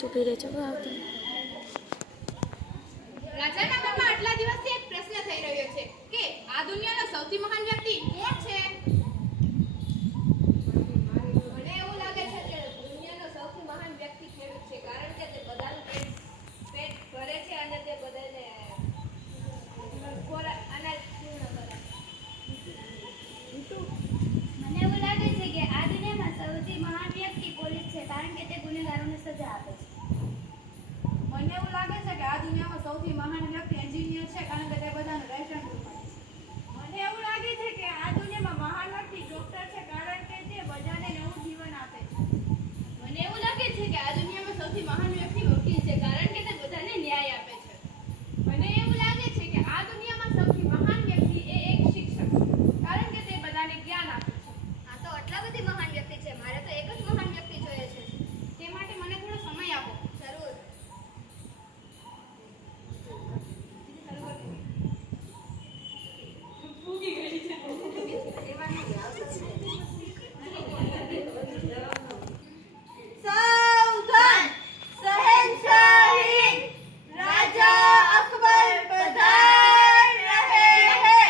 ચૂપી રહે ચલો આવતી રાજાના મનમાં આટલા દિવસથી એક પ્રશ્ન થઈ રહ્યો છે કે આ દુનિયાનો સૌથી મહાન વ્યક્તિ કોણ છે? મને એવું લાગે છે કે દુનિયાનો સૌથી મહાન વ્યક્તિ ખેડૂત છે, કારણ કે તે બધાનું પેટ ભરે છે અને તે બધાને અનાજ પૂર્ણ કરે. મને એવું લાગે છે કે આ દુનિયામાં સૌથી મહાન વ્યક્તિ પોલીસ છે, કારણ કે તે ગુનેગારોને સજા આપે છે. મને એવું લાગે છે કે આ દુનિયામાં સૌથી મહાન વ્યક્તિ એન્જિનિયર છે, કારણ કે તે બધાનું રેશન પૂરું પાડે છે. મને એવું લાગે છે કે આ દુનિયામાં મહાન વ્યક્તિ ડોક્ટર છે, કારણ કે તે બધાને નવું જીવન આપે છે. મને એવું લાગે છે કે આ દુનિયામાં સૌથી મહાન વ્યક્તિ વકીલ છે, કારણ કે તે બધાને ન્યાય આપે છે. મને એવું લાગે છે કે આ દુનિયામાં સૌથી મહાન વ્યક્તિ એ એક શિક્ષક છે, કારણ કે તે બધાને જ્ઞાન આપે છે. આ તો આટલા બધી મહાન વ્યક્તિ છે, મારે તો એક જ મહાન વ્યક્તિ જોઈએ છે. તે માટે મને થોડો સમય આપો. જરૂર. સાવધાન! શહેનશાહી રાજા અકબર પધાર રહે હૈ.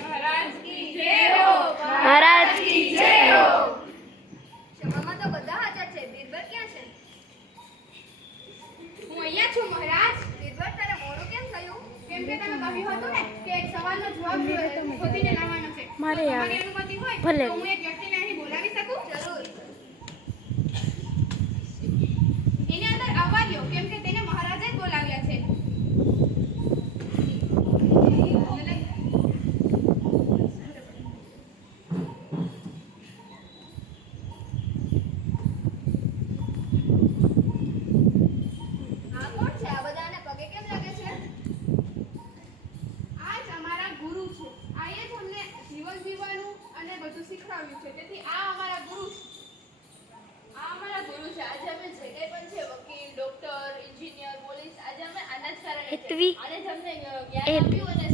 મહારાજ કી જય હો. મહારાજ કી જય હો. સભામાં તો બધા હાજર છે. બીરબલ ક્યાં છે? હું અહીંયા છું મહારાજ. બીરબલ, તારે મોડું કેમ થયું? કેમ કે તમે કહ્યું હતું ને કે એક સવાલનો જવાબ શોધીને લાવવાનો છે. મારે તો આવે. તમારી અનુમતિ હોય ભલે. તો હું એક વ્યક્તિને અહીં બોલાવી શકું? જરૂર. એને અંદર આવવા દો, કેમ કે તેને મહારાજે જ બોલાવ્યા છે. આ કોણ છે? આ બધા આને પગે કેમ લાગે છે? આ જ અમારા ગુરુ છે. આ જ અમને જીવન જીવવાનું અને બધું શીખવાડ્યું છે. તેથી આ અમારા ગુરુ છે. આજે અમે જે કંઈ પણ છે, વકીલ, ડોક્ટર, એન્જિનિયર, પોલીસ, આજે અમે આના જ કારણે છે. હેતવી. આને જ અમને જ્ઞાન આપ્યું અને